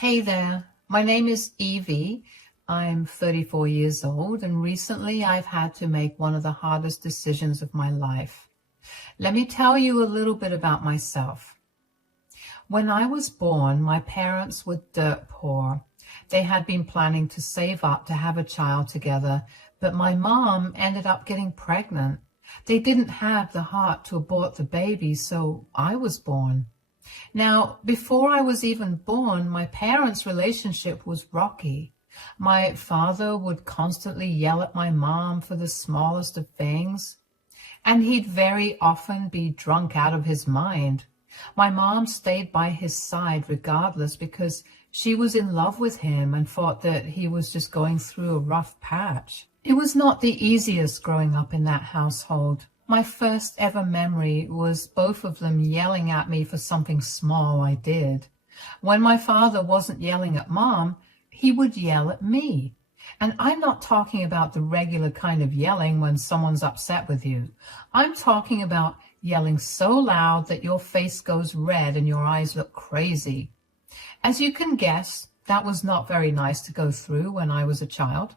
Hey there, my name is Evie. I'm 34 years old, and recently I've had to make one of the hardest decisions of my life. Let me tell you a little bit about myself. When I was born, my parents were dirt poor. They had been planning to save up to have a child together, but my mom ended up getting pregnant. They didn't have the heart to abort the baby, so I was born. Now, before I was even born, my parents' relationship was rocky. My father would constantly yell at my mom for the smallest of things, and he'd very often be drunk out of his mind. My mom stayed by his side regardless because she was in love with him and thought that he was just going through a rough patch. It was not the easiest growing up in that household. My first ever memory was both of them yelling at me for something small I did. When my father wasn't yelling at mom, he would yell at me. And I'm not talking about the regular kind of yelling when someone's upset with you. I'm talking about yelling so loud that your face goes red and your eyes look crazy. As you can guess, that was not very nice to go through when I was a child.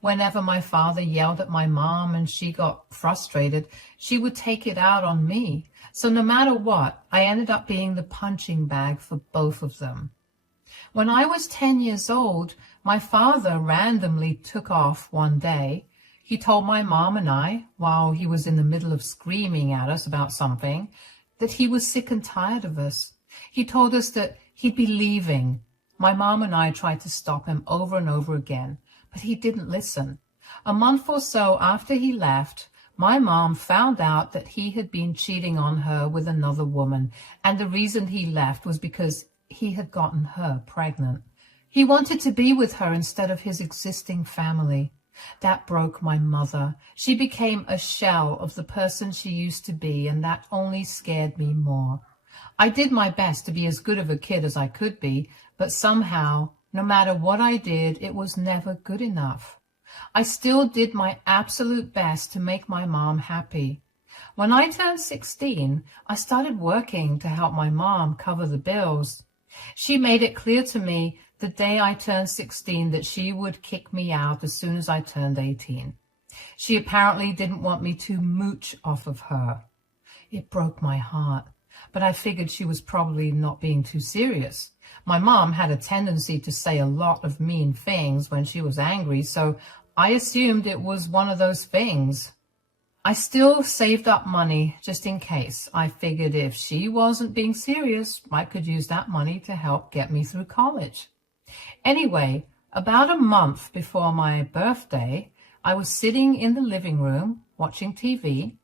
Whenever my father yelled at my mom and she got frustrated, she would take it out on me. So no matter what, I ended up being the punching bag for both of them. When I was 10 years old, my father randomly took off one day. He told my mom and I, while he was in the middle of screaming at us about something, that he was sick and tired of us. He told us that he'd be leaving. My mom and I tried to stop him over and over again, but he didn't listen. A month or so after he left, my mom found out that he had been cheating on her with another woman, and the reason he left was because he had gotten her pregnant. He wanted to be with her instead of his existing family. That broke my mother. She became a shell of the person she used to be, and that only scared me more. I did my best to be as good of a kid as I could be, but somehow, no matter what I did, it was never good enough. I still did my absolute best to make my mom happy. When I turned 16, I started working to help my mom cover the bills. She made it clear to me the day I turned 16 that she would kick me out as soon as I turned 18. She apparently didn't want me to mooch off of her. It broke my heart, but I figured she was probably not being too serious. My mom had a tendency to say a lot of mean things when she was angry, so I assumed it was one of those things. I still saved up money just in case. I figured if she wasn't being serious, I could use that money to help get me through college. Anyway, about a month before my birthday, I was sitting in the living room watching TV.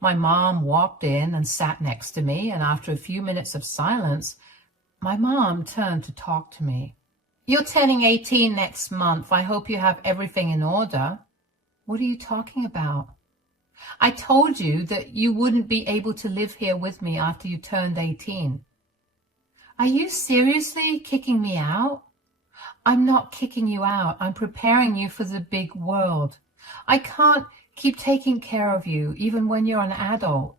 My mom walked in and sat next to me, and after a few minutes of silence, my mom turned to talk to me. "You're turning 18 next month. I hope you have everything in order." "What are you talking about?" "I told you that you wouldn't be able to live here with me after you turned 18. "Are you seriously kicking me out?" "I'm not kicking you out. I'm preparing you for the big world. I can't keep taking care of you, even when you're an adult."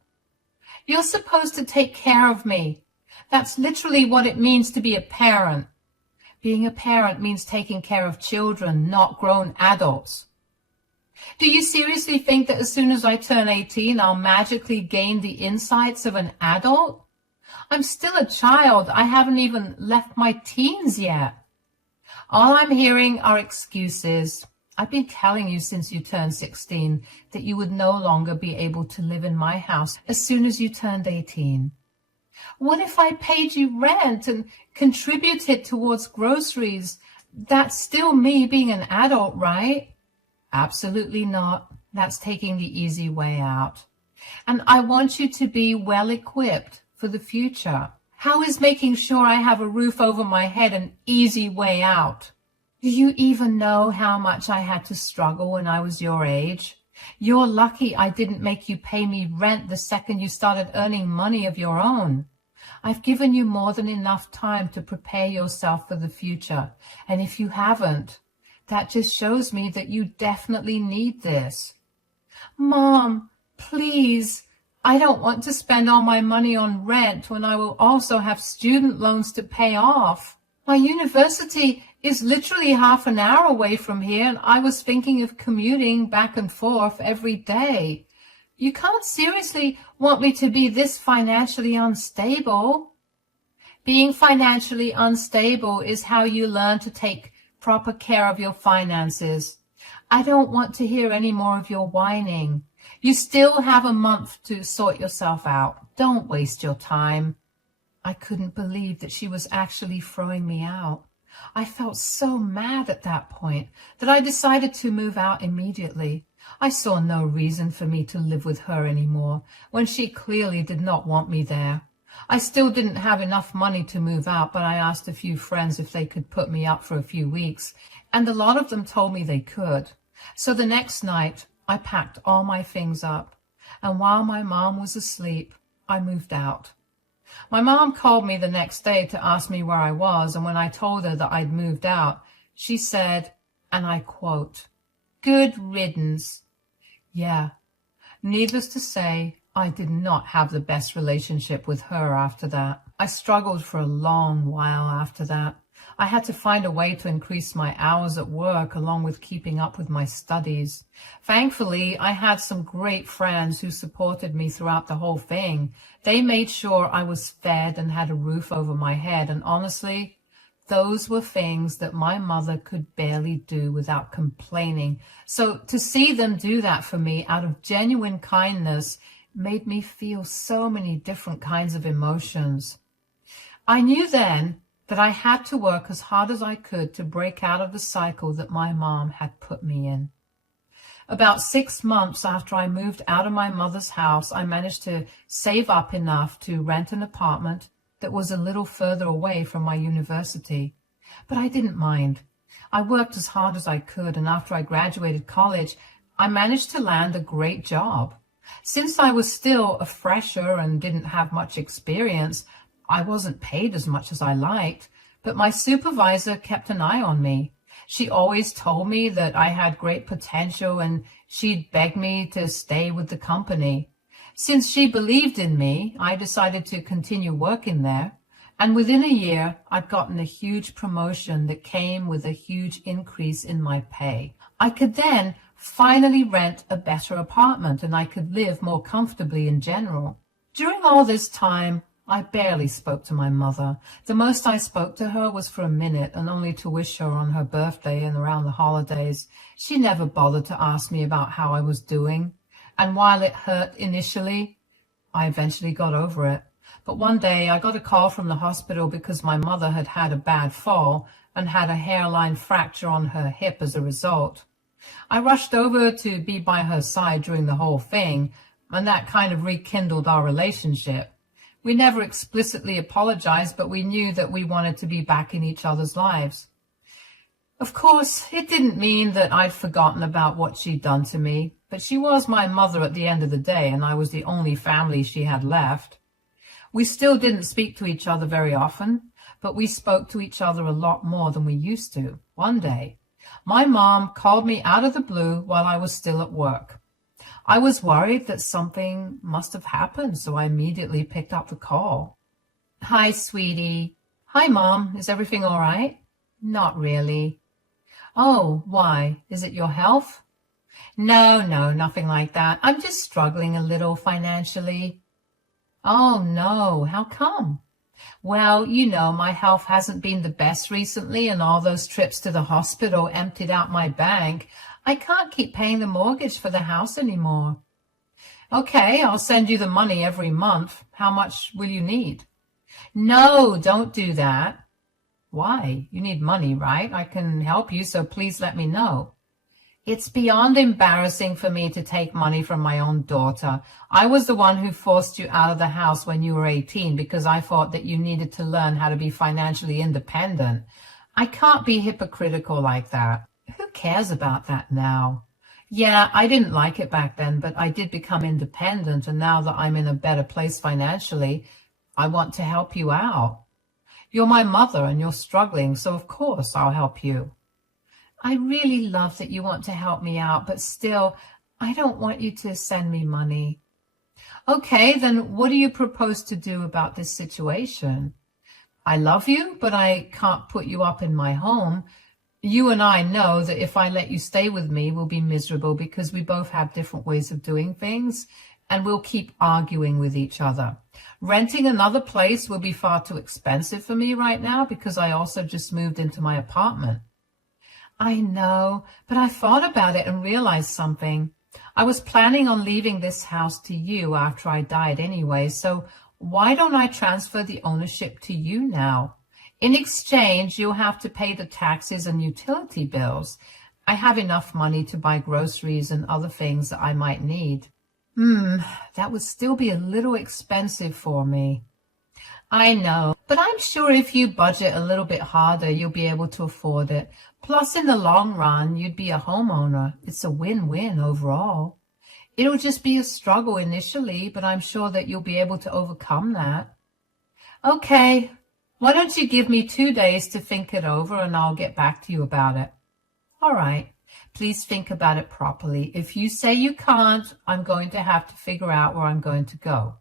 "You're supposed to take care of me. That's literally what it means to be a parent." "Being a parent means taking care of children, not grown adults." "Do you seriously think that as soon as I turn 18, I'll magically gain the insights of an adult? I'm still a child. I haven't even left my teens yet." "All I'm hearing are excuses. I've been telling you since you turned 16 that you would no longer be able to live in my house as soon as you turned 18. "What if I paid you rent and contributed towards groceries? That's still me being an adult, right?" "Absolutely not. That's taking the easy way out. And I want you to be well equipped for the future. How is making sure I have a roof over my head an easy way out? Do you even know how much I had to struggle when I was your age? You're lucky I didn't make you pay me rent the second you started earning money of your own. I've given you more than enough time to prepare yourself for the future. And if you haven't, that just shows me that you definitely need this." "Mom, please, I don't want to spend all my money on rent when I will also have student loans to pay off." My university is literally half an hour away from here, and I was thinking of commuting back and forth every day. You can't seriously want me to be this financially unstable. Being financially unstable is how you learn to take proper care of your finances. I don't want to hear any more of your whining. You still have a month to sort yourself out. Don't waste your time. I couldn't believe that she was actually throwing me out. I felt so mad at that point that I decided to move out immediately. I saw no reason for me to live with her anymore when she clearly did not want me there. I still didn't have enough money to move out, but I asked a few friends if they could put me up for a few weeks, and a lot of them told me they could. So the next night, I packed all my things up, and while my mom was asleep, I moved out. My mom called me the next day to ask me where I was, and when I told her that I'd moved out, she said, and I quote, "Good riddance." Yeah, needless to say, I did not have the best relationship with her after that. I struggled for a long while after that. I had to find a way to increase my hours at work along with keeping up with my studies. Thankfully, I had some great friends who supported me throughout the whole thing. They made sure I was fed and had a roof over my head, and honestly, those were things that my mother could barely do without complaining. So to see them do that for me out of genuine kindness made me feel so many different kinds of emotions. I knew then that I had to work as hard as I could to break out of the cycle that my mom had put me in. About 6 months after I moved out of my mother's house, I managed to save up enough to rent an apartment that was a little further away from my university. But I didn't mind. I worked as hard as I could, and after I graduated college, I managed to land a great job. Since I was still a fresher and didn't have much experience, I wasn't paid as much as I liked, but my supervisor kept an eye on me. She always told me that I had great potential and she'd beg me to stay with the company. Since she believed in me, I decided to continue working there, and within a year, I'd gotten a huge promotion that came with a huge increase in my pay. I could then finally rent a better apartment and I could live more comfortably in general. During all this time, I barely spoke to my mother. The most I spoke to her was for a minute, and only to wish her on her birthday and around the holidays. She never bothered to ask me about how I was doing, and while it hurt initially, I eventually got over it. But one day I got a call from the hospital because my mother had had a bad fall and had a hairline fracture on her hip as a result. I rushed over to be by her side during the whole thing, and that kind of rekindled our relationship. We never explicitly apologized, but we knew that we wanted to be back in each other's lives. Of course, it didn't mean that I'd forgotten about what she'd done to me, but she was my mother at the end of the day, and I was the only family she had left. We still didn't speak to each other very often, but we spoke to each other a lot more than we used to. One day, my mom called me out of the blue while I was still at work. I was worried that something must have happened, so I immediately picked up the call. "Hi, sweetie." "Hi, Mom. Is everything all right?" "Not really." "Oh, why? Is it your health?" No, nothing like that. I'm just struggling a little financially." "Oh, no. How come?" "Well, my health hasn't been the best recently, and all those trips to the hospital emptied out my bank. I can't keep paying the mortgage for the house anymore." "Okay, I'll send you the money every month. How much will you need?" "No, don't do that." "Why? You need money, right? I can help you, so please let me know." "It's beyond embarrassing for me to take money from my own daughter. I was the one who forced you out of the house when you were 18 because I thought that you needed to learn how to be financially independent. I can't be hypocritical like that. Who cares about that now? Yeah, I didn't like it back then, but I did become independent, and now that I'm in a better place financially, I want to help you out. You're my mother and you're struggling, so of course I'll help you." "I really love that you want to help me out, but still, I don't want you to send me money." "Okay, then what do you propose to do about this situation?" I love you, but I can't put you up in my home. You and I know that if I let you stay with me, we'll be miserable because we both have different ways of doing things and we'll keep arguing with each other. Renting another place will be far too expensive for me right now because I also just moved into my apartment. I know, but I thought about it and realized something. I was planning on leaving this house to you after I died anyway, so why don't I transfer the ownership to you now? In exchange, you'll have to pay the taxes and utility bills. I have enough money to buy groceries and other things that I might need. That would still be a little expensive for me. I know, but I'm sure if you budget a little bit harder, you'll be able to afford it. Plus, in the long run, you'd be a homeowner. It's a win-win overall. It'll just be a struggle initially, but I'm sure that you'll be able to overcome that. Okay, why don't you give me 2 days to think it over and I'll get back to you about it. All right, please think about it properly. If you say you can't, I'm going to have to figure out where I'm going to go.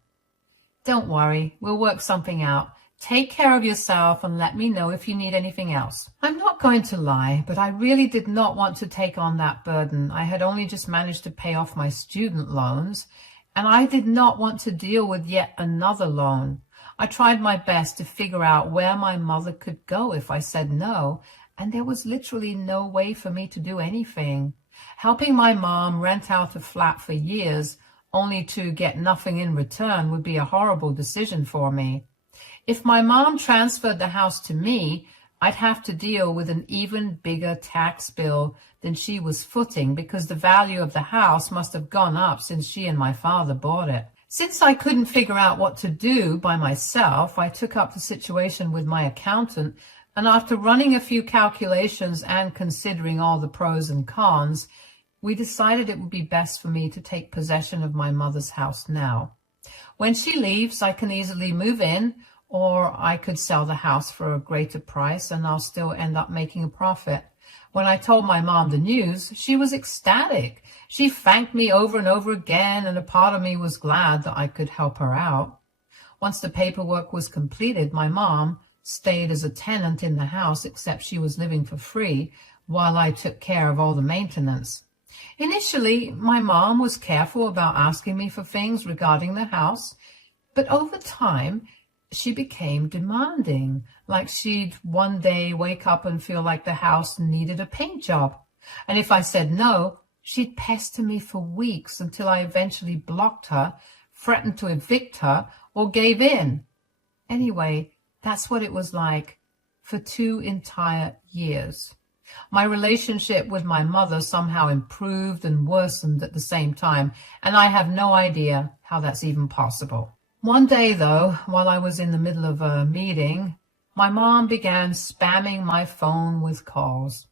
Don't worry, we'll work something out. Take care of yourself and let me know if you need anything else. I'm not going to lie, but I really did not want to take on that burden. I had only just managed to pay off my student loans, and I did not want to deal with yet another loan. I tried my best to figure out where my mother could go if I said no, and there was literally no way for me to do anything. Helping my mom rent out a flat for years only to get nothing in return would be a horrible decision for me. If my mom transferred the house to me, I'd have to deal with an even bigger tax bill than she was footing because the value of the house must have gone up since she and my father bought it. Since I couldn't figure out what to do by myself, I took up the situation with my accountant, and after running a few calculations and considering all the pros and cons, we decided it would be best for me to take possession of my mother's house now. When she leaves, I can easily move in, or I could sell the house for a greater price and I'll still end up making a profit. When I told my mom the news, she was ecstatic. She thanked me over and over again, and a part of me was glad that I could help her out. Once the paperwork was completed, my mom stayed as a tenant in the house, except she was living for free while I took care of all the maintenance. Initially, my mom was careful about asking me for things regarding the house, but over time, she became demanding, like she'd one day wake up and feel like the house needed a paint job. And if I said no, she'd pester me for weeks until I eventually blocked her, threatened to evict her, or gave in. Anyway, that's what it was like for 2 entire years. My relationship with my mother somehow improved and worsened at the same time, and I have no idea how that's even possible. One day, though, while I was in the middle of a meeting, my mom began spamming my phone with calls.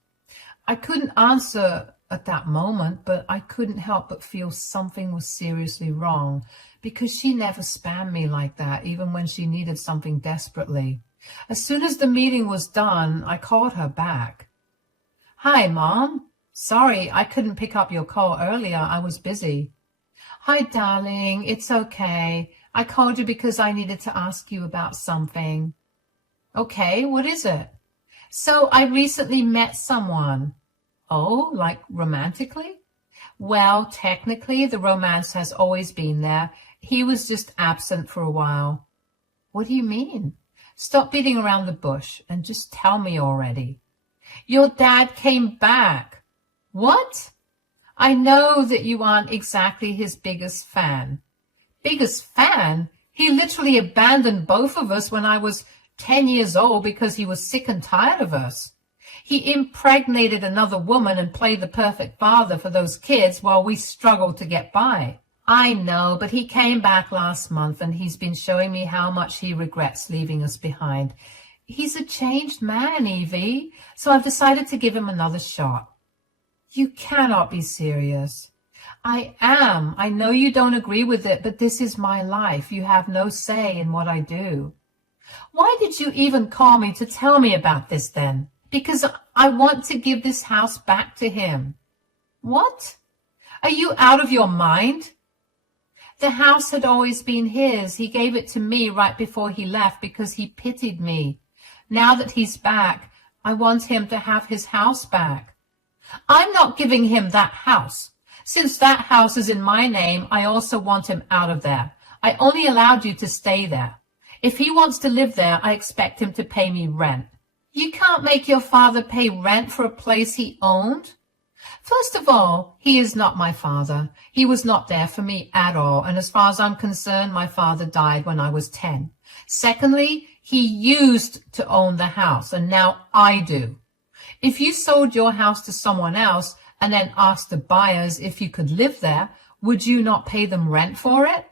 I couldn't answer at that moment, but I couldn't help but feel something was seriously wrong because she never spammed me like that, even when she needed something desperately. As soon as the meeting was done, I called her back. Hi, Mom. Sorry, I couldn't pick up your call earlier. I was busy. Hi, darling. It's okay. I called you because I needed to ask you about something. Okay, what is it? So I recently met someone. Oh, like romantically? Well, technically, the romance has always been there. He was just absent for a while. What do you mean? Stop beating around the bush and just tell me already. Your dad came back. What? I know that you aren't exactly his biggest fan. Biggest fan? He literally abandoned both of us when I was 10 years old because he was sick and tired of us. He impregnated another woman and played the perfect father for those kids while we struggled to get by. I know, but he came back last month and he's been showing me how much he regrets leaving us behind. He's a changed man, Evie, so I've decided to give him another shot. You cannot be serious. I am. I know you don't agree with it, but this is my life. You have no say in what I do. Why did you even call me to tell me about this then? Because I want to give this house back to him. What? Are you out of your mind? The house had always been his. He gave it to me right before he left because he pitied me. Now that he's back, I want him to have his house back. I'm not giving him that house. Since that house is in my name, I also want him out of there. I only allowed you to stay there. If he wants to live there, I expect him to pay me rent. You can't make your father pay rent for a place he owned. First of all, he is not my father. He was not there for me at all, and as far as I'm concerned, my father died when I was 10. Secondly, he used to own the house, and now I do. If you sold your house to someone else and then asked the buyers if you could live there, would you not pay them rent for it?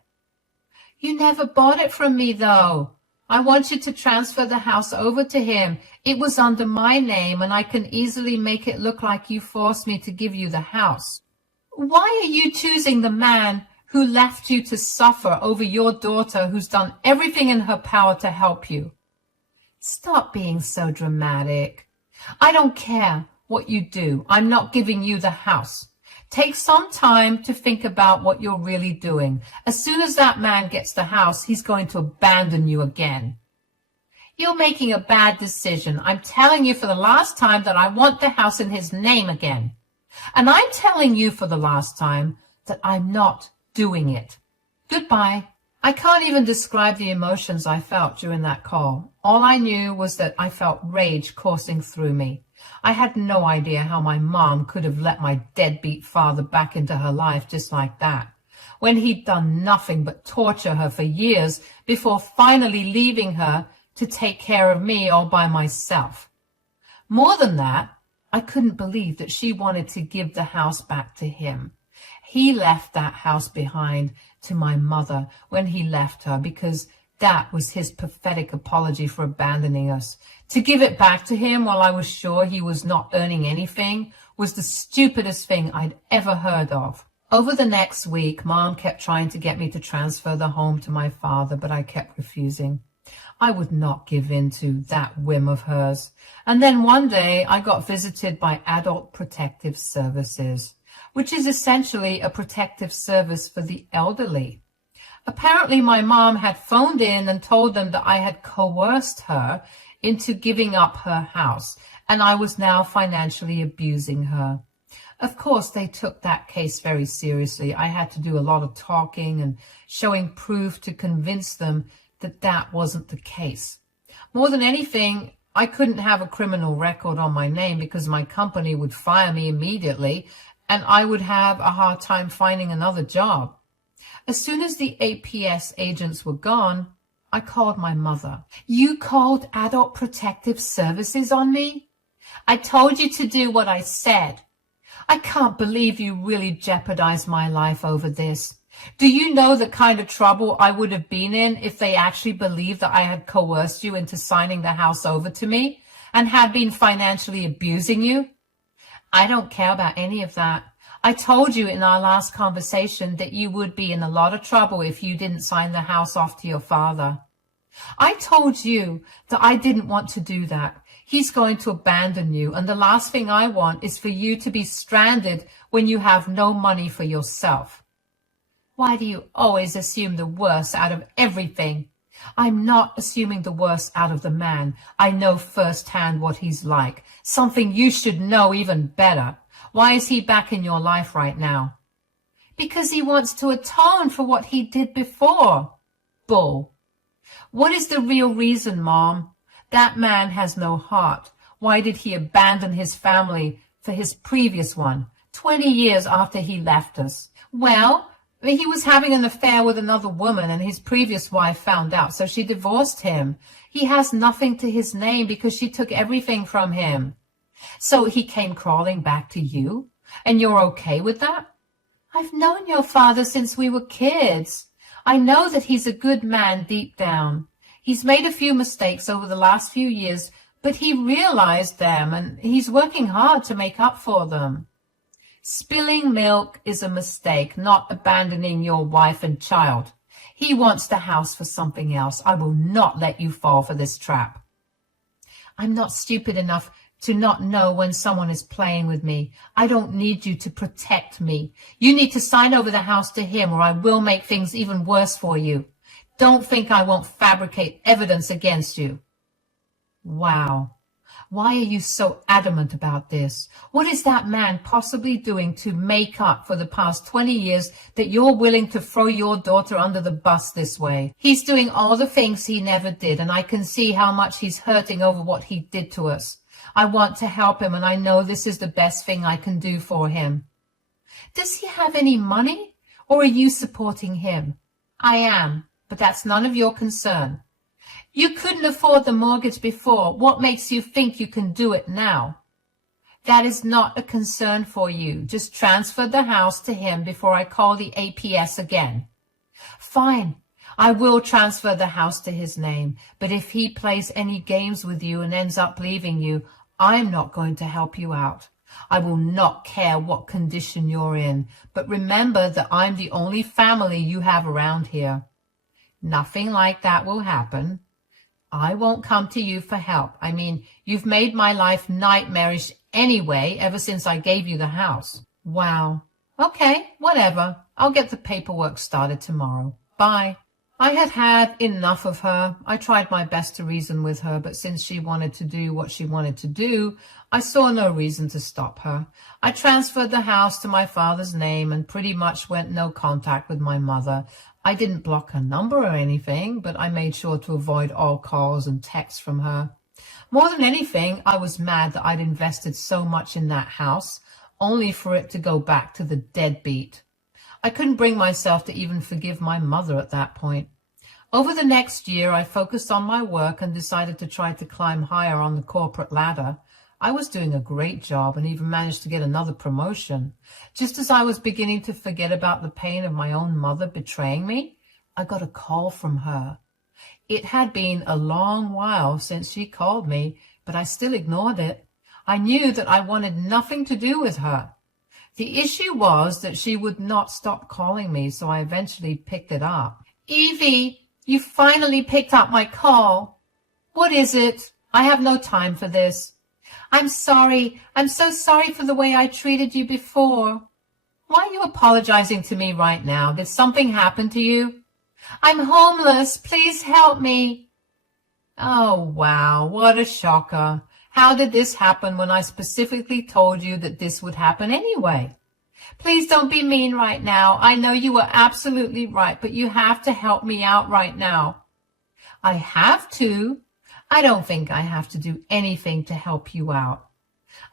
You never bought it from me, though. I want you to transfer the house over to him. It was under my name, and I can easily make it look like you forced me to give you the house. Why are you choosing the man who left you to suffer over your daughter who's done everything in her power to help you? Stop being so dramatic. I don't care what you do. I'm not giving you the house. Take some time to think about what you're really doing. As soon as that man gets the house, he's going to abandon you again. You're making a bad decision. I'm telling you for the last time that I want the house in his name again. And I'm telling you for the last time that I'm not doing it. Goodbye. I can't even describe the emotions I felt during that call. All I knew was that I felt rage coursing through me. I had no idea how my mom could have let my deadbeat father back into her life just like that, when he'd done nothing but torture her for years before finally leaving her to take care of me all by myself. More than that, I couldn't believe that she wanted to give the house back to him. He left that house behind to my mother when he left her because that was his pathetic apology for abandoning us. To give it back to him while I was sure he was not earning anything was the stupidest thing I'd ever heard of. Over the next week, Mom kept trying to get me to transfer the home to my father, but I kept refusing. I would not give in to that whim of hers. And then one day I got visited by Adult Protective Services, which is essentially a protective service for the elderly. Apparently my mom had phoned in and told them that I had coerced her into giving up her house, and I was now financially abusing her. Of course, they took that case very seriously. I had to do a lot of talking and showing proof to convince them that that wasn't the case. More than anything, I couldn't have a criminal record on my name because my company would fire me immediately, and I would have a hard time finding another job. As soon as the APS agents were gone, I called my mother. You called Adult Protective Services on me? I told you to do what I said. I can't believe you really jeopardized my life over this. Do you know the kind of trouble I would have been in if they actually believed that I had coerced you into signing the house over to me and had been financially abusing you? I don't care about any of that. I told you in our last conversation that you would be in a lot of trouble if you didn't sign the house off to your father. I told you that I didn't want to do that. He's going to abandon you, and the last thing I want is for you to be stranded when you have no money for yourself. Why do you always assume the worst out of everything? I'm not assuming the worst out of the man. I know firsthand what he's like, something you should know even better. Why is he back in your life right now? Because he wants to atone for what he did before. Bull. What is the real reason, Mom? That man has no heart. Why did he abandon his family for his previous one, 20 years after he left us? Well, he was having an affair with another woman and his previous wife found out, so she divorced him. He has nothing to his name because she took everything from him. So he came crawling back to you, and you're okay with that? I've known your father since we were kids. I know that he's a good man deep down. He's made a few mistakes over the last few years, but he realized them, and he's working hard to make up for them. Spilling milk is a mistake, not abandoning your wife and child. He wants the house for something else. I will not let you fall for this trap. I'm not stupid enough to not know when someone is playing with me. I don't need you to protect me. You need to sign over the house to him or I will make things even worse for you. Don't think I won't fabricate evidence against you. Wow. Why are you so adamant about this? What is that man possibly doing to make up for the past 20 years that you're willing to throw your daughter under the bus this way? He's doing all the things he never did, and I can see how much he's hurting over what he did to us. I want to help him, and I know this is the best thing I can do for him. Does he have any money, or are you supporting him? I am, but that's none of your concern. You couldn't afford the mortgage before. What makes you think you can do it now? That is not a concern for you. Just transfer the house to him before I call the APS again. Fine. I will transfer the house to his name, but if he plays any games with you and ends up leaving you, I'm not going to help you out. I will not care what condition you're in, but remember that I'm the only family you have around here. Nothing like that will happen. I won't come to you for help. I mean, you've made my life nightmarish anyway ever since I gave you the house. Wow. Okay, whatever. I'll get the paperwork started tomorrow. Bye. I had had enough of her. I tried my best to reason with her, but since she wanted to do what she wanted to do, I saw no reason to stop her. I transferred the house to my father's name and pretty much went no contact with my mother. I didn't block her number or anything, but I made sure to avoid all calls and texts from her. More than anything, I was mad that I'd invested so much in that house, only for it to go back to the deadbeat. I couldn't bring myself to even forgive my mother at that point. Over the next year, I focused on my work and decided to try to climb higher on the corporate ladder. I was doing a great job and even managed to get another promotion. Just as I was beginning to forget about the pain of my own mother betraying me, I got a call from her. It had been a long while since she called me, but I still ignored it. I knew that I wanted nothing to do with her. The issue was that she would not stop calling me, so I eventually picked it up. Evie, you finally picked up my call. What is it? I have no time for this. I'm sorry. I'm so sorry for the way I treated you before. Why are you apologizing to me right now? Did something happen to you? I'm homeless. Please help me. Oh, wow. What a shocker. How did this happen when I specifically told you that this would happen anyway? Please don't be mean right now. I know you were absolutely right, but you have to help me out right now. I have to. I don't think I have to do anything to help you out.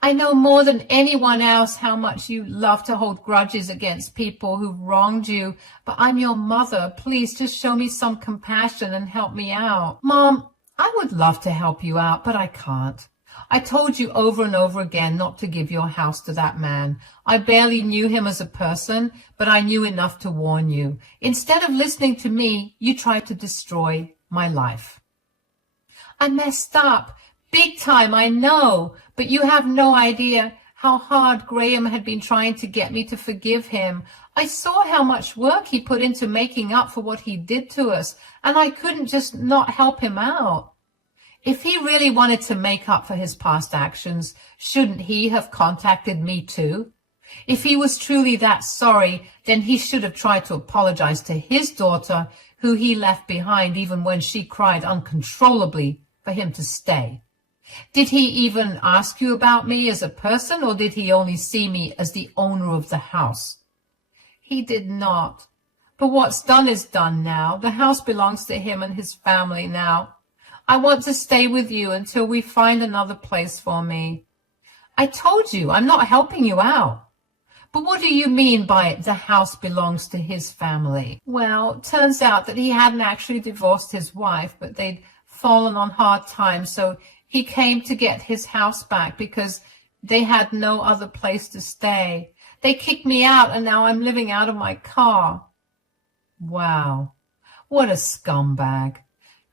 I know more than anyone else how much you love to hold grudges against people who wronged you, but I'm your mother. Please just show me some compassion and help me out. Mom, I would love to help you out, but I can't. I told you over and over again not to give your house to that man. I barely knew him as a person, but I knew enough to warn you. Instead of listening to me, you tried to destroy my life. I messed up. Big time, I know, but you have no idea how hard Graham had been trying to get me to forgive him. I saw how much work he put into making up for what he did to us, and I couldn't just not help him out. If he really wanted to make up for his past actions, shouldn't he have contacted me too? If he was truly that sorry, then he should have tried to apologize to his daughter, who he left behind even when she cried uncontrollably for him to stay. Did he even ask you about me as a person, or did he only see me as the owner of the house? He did not. But what's done is done now. The house belongs to him and his family now. I want to stay with you until we find another place for me. I told you, I'm not helping you out. But what do you mean by the house belongs to his family? Well, it turns out that he hadn't actually divorced his wife, but they'd fallen on hard times, so he came to get his house back because they had no other place to stay. They kicked me out, and now I'm living out of my car. Wow, what a scumbag.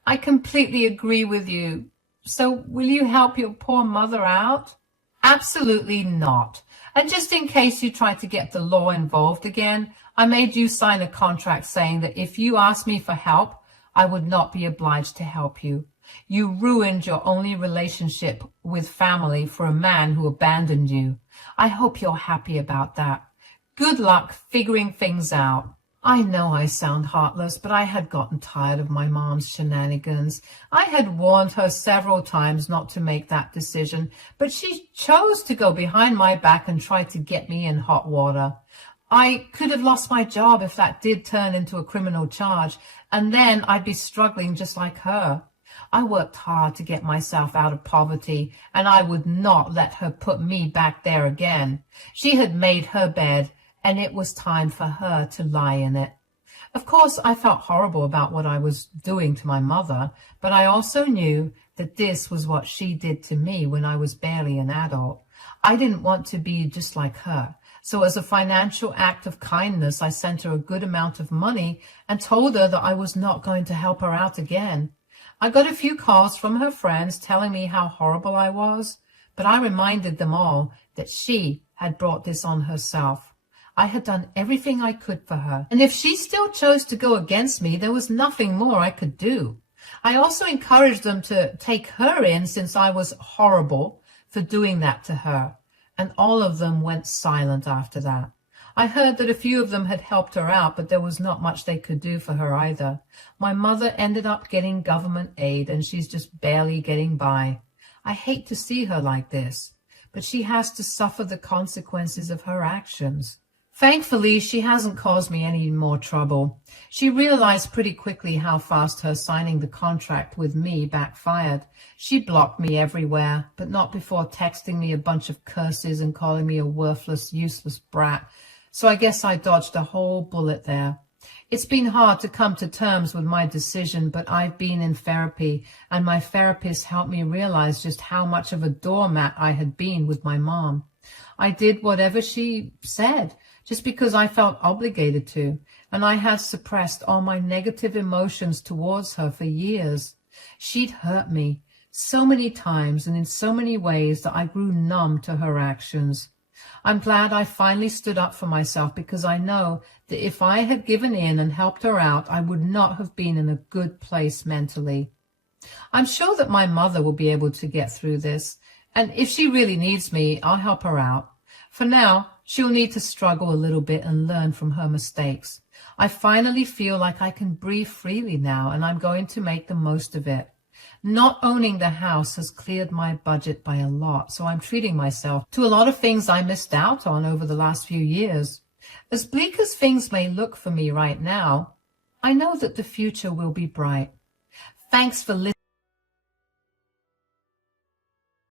I completely agree with you. So will you help your poor mother out? Absolutely not. And just in case you try to get the law involved again, I made you sign a contract saying that if you asked me for help, I would not be obliged to help you. You ruined your only relationship with family for a man who abandoned you. I hope you're happy about that. Good luck figuring things out. I know I sound heartless, but I had gotten tired of my mom's shenanigans. I had warned her several times not to make that decision, but she chose to go behind my back and try to get me in hot water. I could have lost my job if that did turn into a criminal charge, and then I'd be struggling just like her. I worked hard to get myself out of poverty, and I would not let her put me back there again. She had made her bed, and it was time for her to lie in it. Of course, I felt horrible about what I was doing to my mother, but I also knew that this was what she did to me when I was barely an adult. I didn't want to be just like her. So as a financial act of kindness, I sent her a good amount of money and told her that I was not going to help her out again. I got a few calls from her friends telling me how horrible I was, but I reminded them all that she had brought this on herself. I had done everything I could for her, and if she still chose to go against me, there was nothing more I could do. I also encouraged them to take her in since I was horrible for doing that to her, and all of them went silent after that. I heard that a few of them had helped her out, but there was not much they could do for her either. My mother ended up getting government aid, and she's just barely getting by. I hate to see her like this, but she has to suffer the consequences of her actions. Thankfully, she hasn't caused me any more trouble. She realized pretty quickly how fast her signing the contract with me backfired. She blocked me everywhere, but not before texting me a bunch of curses and calling me a worthless, useless brat. So I guess I dodged a whole bullet there. It's been hard to come to terms with my decision, but I've been in therapy, and my therapist helped me realize just how much of a doormat I had been with my mom. I did whatever she said, just because I felt obligated to, and I had suppressed all my negative emotions towards her for years. She'd hurt me so many times and in so many ways that I grew numb to her actions. I'm glad I finally stood up for myself, because I know that if I had given in and helped her out, I would not have been in a good place mentally. I'm sure that my mother will be able to get through this, and if she really needs me, I'll help her out. For now, she'll need to struggle a little bit and learn from her mistakes. I finally feel like I can breathe freely now, and I'm going to make the most of it. Not owning the house has cleared my budget by a lot, so I'm treating myself to a lot of things I missed out on over the last few years. As bleak as things may look for me right now, I know that the future will be bright. Thanks for listening.